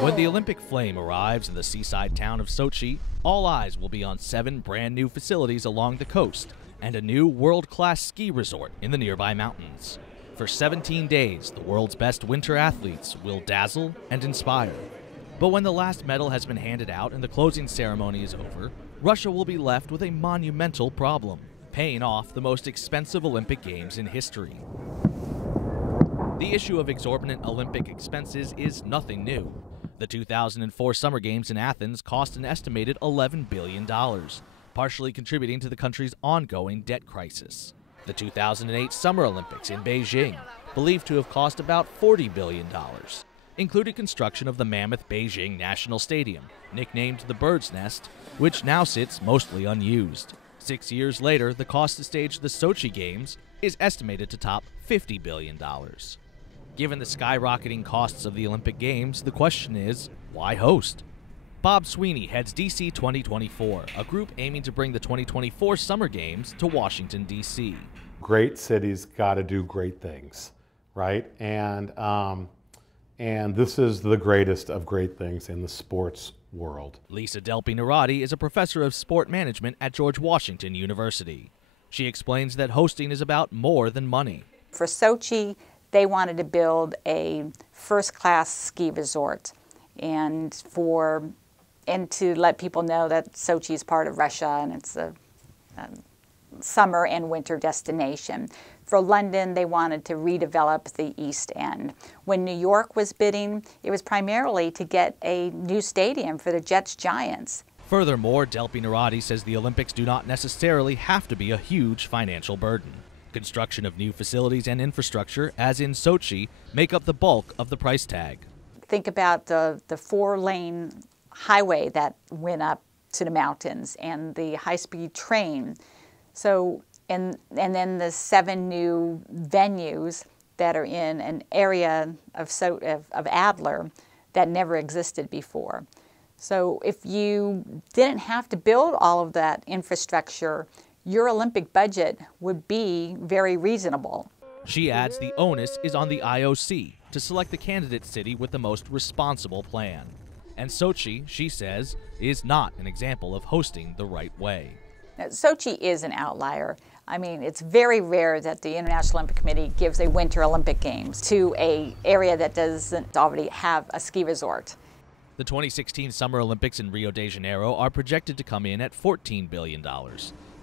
When the Olympic flame arrives in the seaside town of Sochi, all eyes will be on 7 brand new facilities along the coast and a new world-class ski resort in the nearby mountains. For 17 days, the world's best winter athletes will dazzle and inspire. But when the last medal has been handed out and the closing ceremony is over, Russia will be left with a monumental problem: paying off the most expensive Olympic Games in history. The issue of exorbitant Olympic expenses is nothing new. The 2004 Summer Games in Athens cost an estimated $11 billion, partially contributing to the country's ongoing debt crisis. The 2008 Summer Olympics in Beijing, believed to have cost about $40 billion, included construction of the mammoth Beijing National Stadium, nicknamed the Bird's Nest, which now sits mostly unused. 6 years later, the cost to stage the Sochi Games is estimated to top $50 billion. Given the skyrocketing costs of the Olympic Games, the question is, why host? Bob Sweeney heads DC 2024, a group aiming to bring the 2024 Summer Games to Washington, D.C. Great cities got to do great things, right? And this is the greatest of great things in the sports world. Lisa Delpi-Narati is a professor of sport management at George Washington University. She explains that hosting is about more than money. For Sochi, they wanted to build a first-class ski resort and to let people know that Sochi is part of Russia and it's a summer and winter destination. For London, they wanted to redevelop the East End. When New York was bidding, it was primarily to get a new stadium for the Jets Giants. Furthermore, Delpi-Narati says the Olympics do not necessarily have to be a huge financial burden. Construction of new facilities and infrastructure, as in Sochi, make up the bulk of the price tag. Think about the 4-lane highway that went up to the mountains and the high-speed train. So, and then the 7 new venues that are in an area of Adler that never existed before. So if you didn't have to build all of that infrastructure, your Olympic budget would be very reasonable. She adds the onus is on the IOC to select the candidate city with the most responsible plan. And Sochi, she says, is not an example of hosting the right way. Now, Sochi is an outlier. I mean, it's very rare that the International Olympic Committee gives a Winter Olympic Games to an area that doesn't already have a ski resort. The 2016 Summer Olympics in Rio de Janeiro are projected to come in at $14 billion.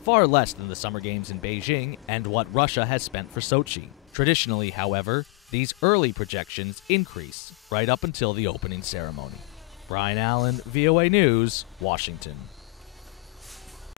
Far less than the Summer Games in Beijing and what Russia has spent for Sochi. Traditionally, however, these early projections increase right up until the opening ceremony. Brian Allen, VOA News, Washington.